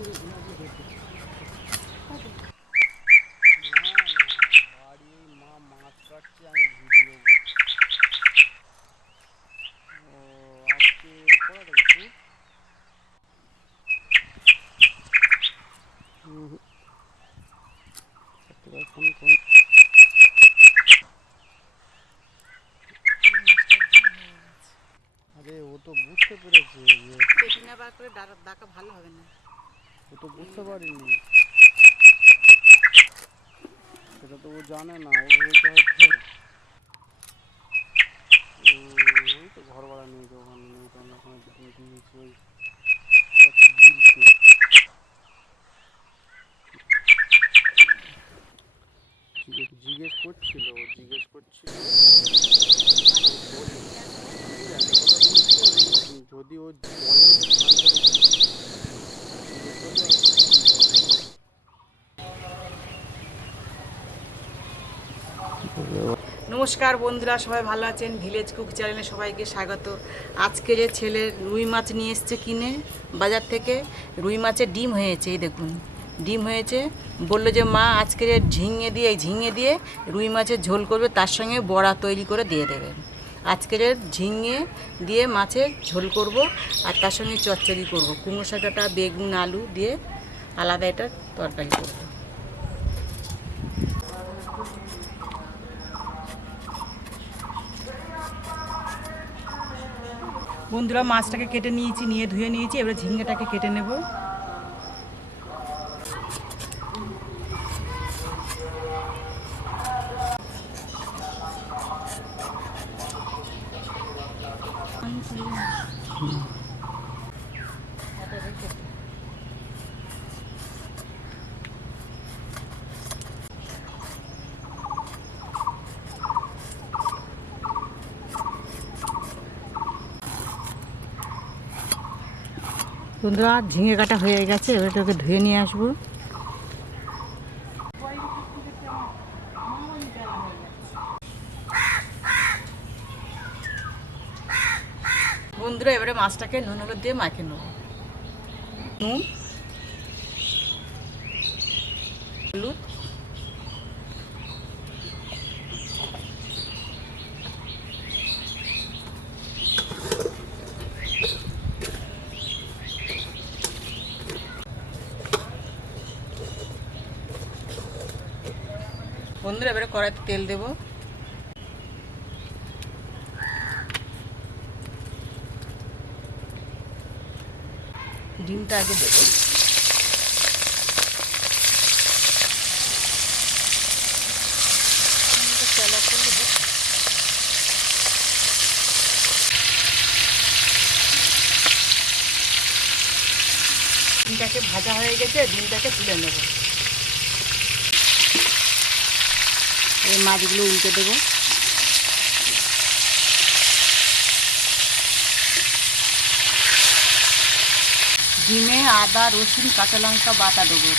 মা মাছ কাটছে, আমি ভিডিও করছি। ও আজকে কটা দেখেছি। ফোন ফোন আরে ও তো বুঝতে পেরেছে যে পেটি না বার করে ডাকা ভালো হবে না। ও তো বুঝতে পারিনি, সেটা তো ও জানে না। ও ভেবেছে হচ্ছে ওই তো ঘর ভাড়া নিয়েছে, ওখানে নেই তো আমি ওখানে দিয়েছি ওই গিলকে। জিজ্ঞেস করছিল আমি বলি, আমি একটা কথা বলেছি, যদি ও বলে জিজ্ঞেস করবো আর নমস্কার বন্ধুরা, সবাই ভালো আছেন? ভিলেজ কুক চ্যানেলে সবাইকে স্বাগত। আজকে যে ছেলে রুই মাছ নিয়ে এসছে কিনে বাজার থেকে, রুই মাছের ডিম হয়েছে। এই দেখুন, ডিম হয়েছে। বললো যে মা আজকে ঝিঙে দিয়ে রুই মাছের ঝোল করবে, তার সঙ্গে বড়া তৈরি করে দিয়ে দেবে। আজকের ঝিঙে দিয়ে মাছের ঝোল করব, আর তার সঙ্গে চচ্চড়ি করব, কুমড়ো শাকাটা বেগুন আলু দিয়ে আলাদা এটা তরকারি করব। বন্ধুরা, মাছটাকে কেটে নিয়েছি, নিয়ে ধুয়ে নিয়েছি। এবারে ঝিঙ্গেটাকে কেটে নেব। বন্ধুরা, ঝিঙে কাটা হয়ে গেছে, এবার এটাকে ধুয়ে নিয়ে আসবো। বন্ধুরা, এবারে মাছটাকে নুন হলুদ দিয়ে মাখিয়ে নেব। নুন, হলুদ, বন্ধুরা এবারে কড়াইতে তেল দেব। ডিমটা আগে দেব। ডিমটাকে ভাজা হয়ে গেছে, ডিমটাকে তুলে নেব। এই মাছগুলো উল্টে দেবো। ডিমে আদা রসুন কাঁচা লঙ্কা বাটা দেবো।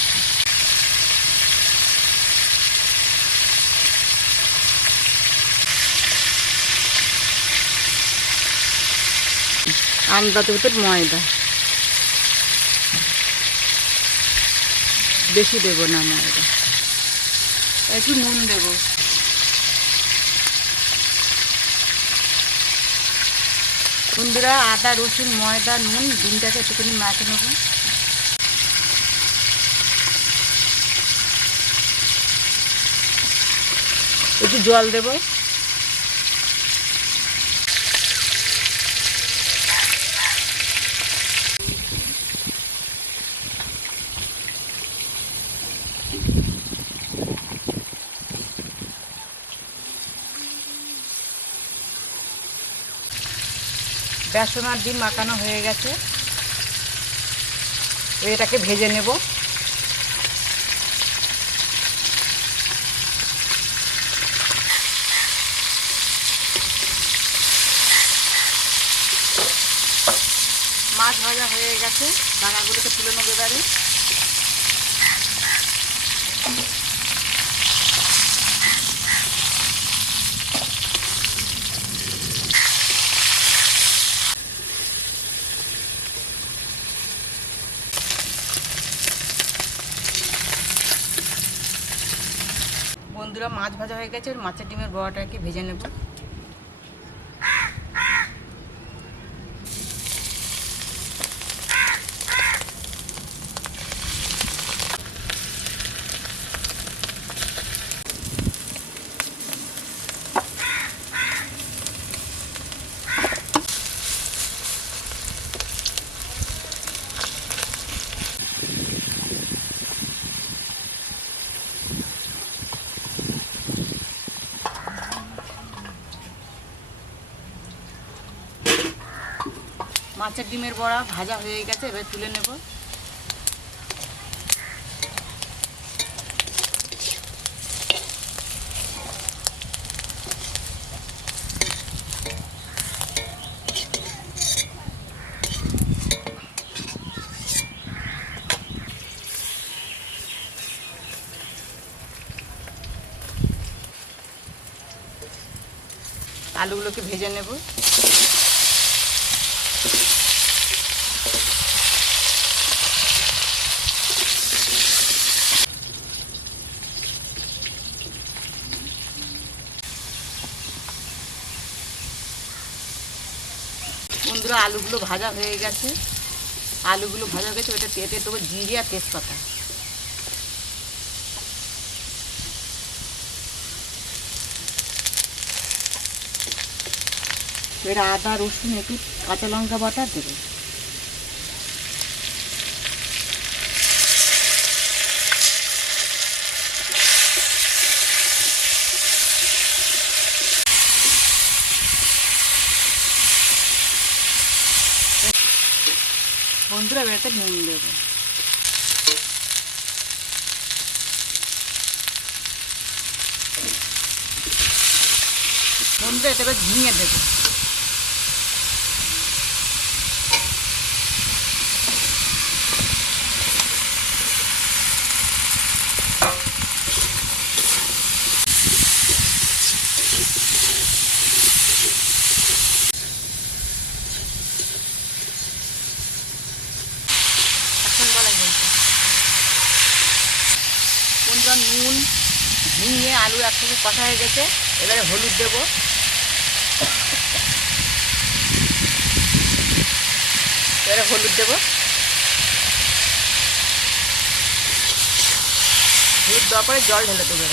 আন্দাজ ভিতর ময়দা বেশি দেবো না, ময়দা একটু নুন দেবো। বন্ধুরা, আদা রসুন ময়দা নুন ডিমটাকে একটুখানি মাখিয়ে নেব। একটু জল দেব। বেসন আর ডিম মাখানো হয়ে গেছে, এটাকে ভেজে নেব। মাছ ভাজা হয়ে গেছে, দানাগুলোকে তুলে নেবো এবারে। বন্ধুরা মাছ ভাজা হয়ে গেছে, মাছের ডিমের বড়াটাকে ভেজে নেব। মাছের ডিমের বড়া ভাজা হয়ে গেছে, এবার তুলে নেব। আলুগুলোকে ভেজে নেব। বন্ধুরা আলুগুলো ভাজা হয়ে গেছে, ওটা তেতে দেবো জিরে আর তেজপাতা। এর আদা রসুন একটু কাঁচা লঙ্কা বাটা দেবে। বন্ধুরা এবারে নুন দেবো। বন্ধুরা এবার ঝিঙে দেবো। বন্ধুরা নুন ঝিঙে আলু একসাথে কষা হয়ে গেছে, এবারে হলুদ দেব। হলুদ দেওয়ার পরে জল ঢেলে দেবো।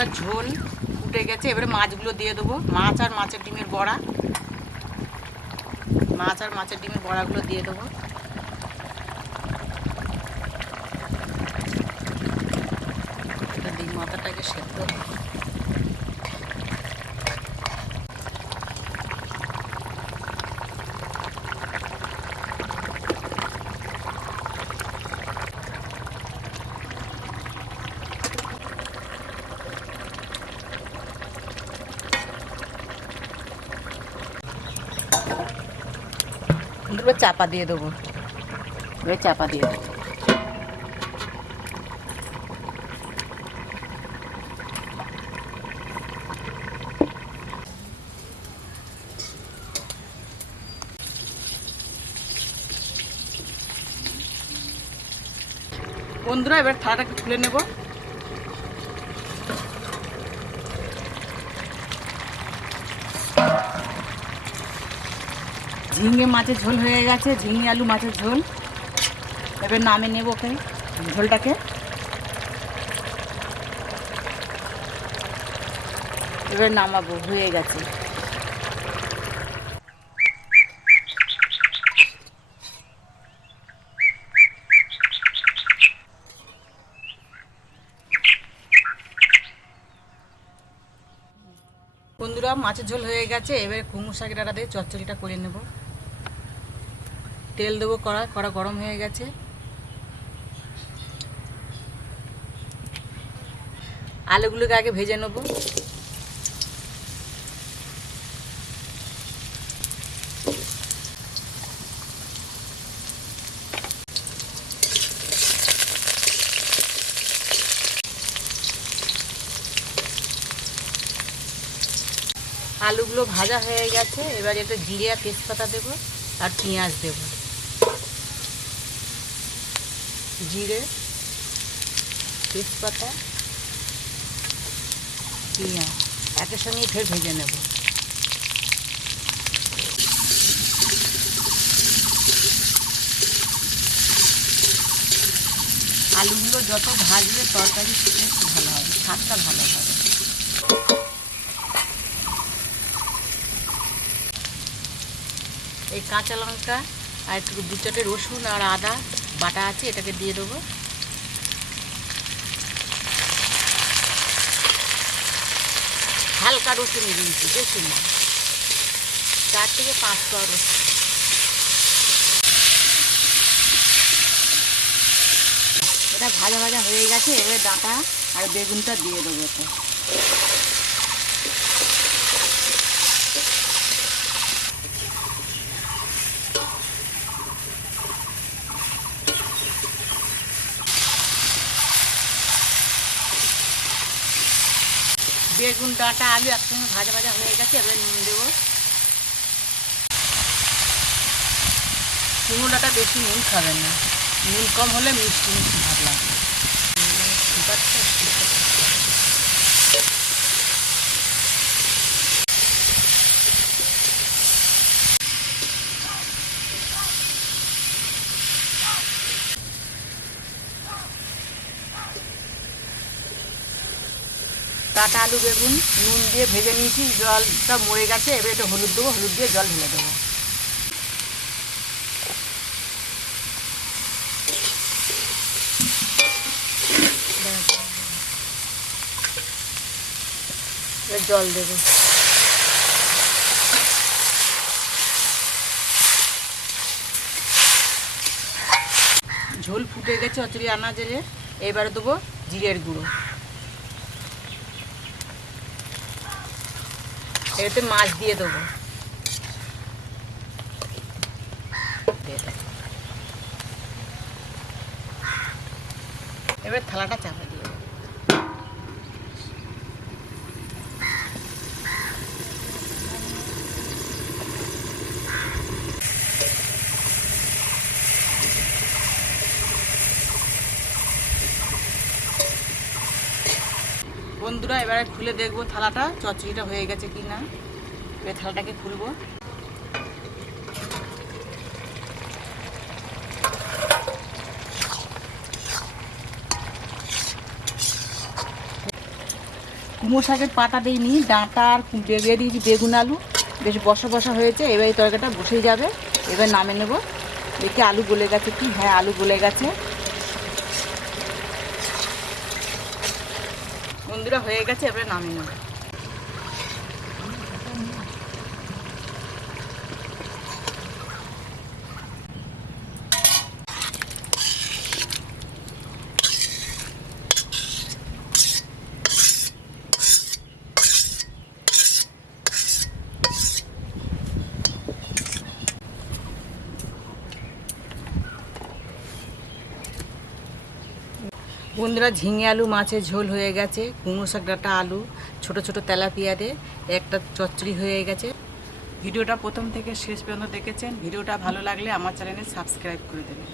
এবার ঝোল ফুটে গেছে, এবারে মাছগুলো দিয়ে দেবো। মাছ আর মাছের ডিমের বড়াগুলো দিয়ে দেবো। এটা দিয়ে মাথাটাকে সেদ্ধ চাপা দিয়ে দেবো। চাপা দিয়ে দেবো। বন্ধুরা এবার থালাটাকে তুলে নেব। ঝিঙে মাছের ঝোল হয়ে গেছে, ঝিঙে আলু মাছের ঝোল। এবার নামে নেব ওকে ঝোলটাকে। এবার নামাবো, হয়ে গেছে। বন্ধুরা মাছের ঝোল হয়ে গেছে, এবার কুমড়ো শাকের ডাঁটা দিয়ে চচ্চড়িটা করে নেব। তেল দেবো, কড়া গরম হয়ে গেছে। আলুগুলোকে আগে ভেজে নেব। আলুগুলো ভাজা হয়ে গেছে, এবার একটু জিরে আর তেজপাতা দেবো আর পেঁয়াজ দেবো। জিরে, তেজপাতা, পেঁয়াজ একের সঙ্গে ফের ভেজে নেব। আলুগুলো যত ভাজবে তরকারি একটু ভালো হবে, স্বাদটা ভালো হবে। এই কাঁচা লঙ্কা আর একটু 2-4টে রসুন আর আদা বাটা আছে, এটাকে দিয়ে দেবো। হালকা রসুন দিয়েছি, বেশি না, 4 থেকে 5 কোয়া রসুন। এটা ভাজা ভাজা হয়ে গেছে, এবারে ডাঁটা আর বেগুনটা দিয়ে দেবো। এটা বেগুন, ডাঁটা, আলু একসঙ্গে ভাজা ভাজা হয়ে গেছে, এবারে নুন দেবো। কুমড়োটা বেশি নুন খাবেন না, নুন কম হলে মিষ্টি মিষ্টি ভাব লাগবে। কাঁচা আলু বেগুন নুন দিয়ে ভেজে নিয়েছি, জলটা মরে গেছে, এবার একটু হলুদ দেবো, হলুদ দিয়ে জল ঢেলে দেবো। জল দেবো। ঝোল ফুটে গেছে অচরি আনাজের, এবারে দেবো জিরের গুঁড়ো। এতে মাছ দিয়ে দেবো। এবার থালাটা চাপা দিয়ে দেবো। বন্ধুরা এবারে খুলে দেখবো থালাটা চচ্চড়িটা হয়ে গেছে কি না। এবার থালাটাকে খুলবো। কুমড়ো শাকের পাতা দিইনি, ডাঁটা আর দিয়ে দিয়েছি বেগুন আলু, বেশ বসা বসা হয়েছে। এবার এই তরকারিটা বসেই যাবে, এবার নামে নেব। দেখি আলু গলে গেছে কি, হ্যাঁ আলু গলে গেছে। বন্ধুরা হয়ে গেছে, এবারে নামে নেব। বন্ধুরা ঝিঙে আলু মাছের ঝোল হয়ে গেছে, কুমড়ো শাক, ডাঁটা, আলু, ছোট ছোট তেলাপিয়া দিয়ে একটা চচ্চড়ি হয়ে গেছে। ভিডিওটা প্রথম থেকে শেষ পর্যন্ত দেখেছেন। ভিডিওটা ভালো লাগলে আমার চ্যানেলে সাবস্ক্রাইব করে দেবেন।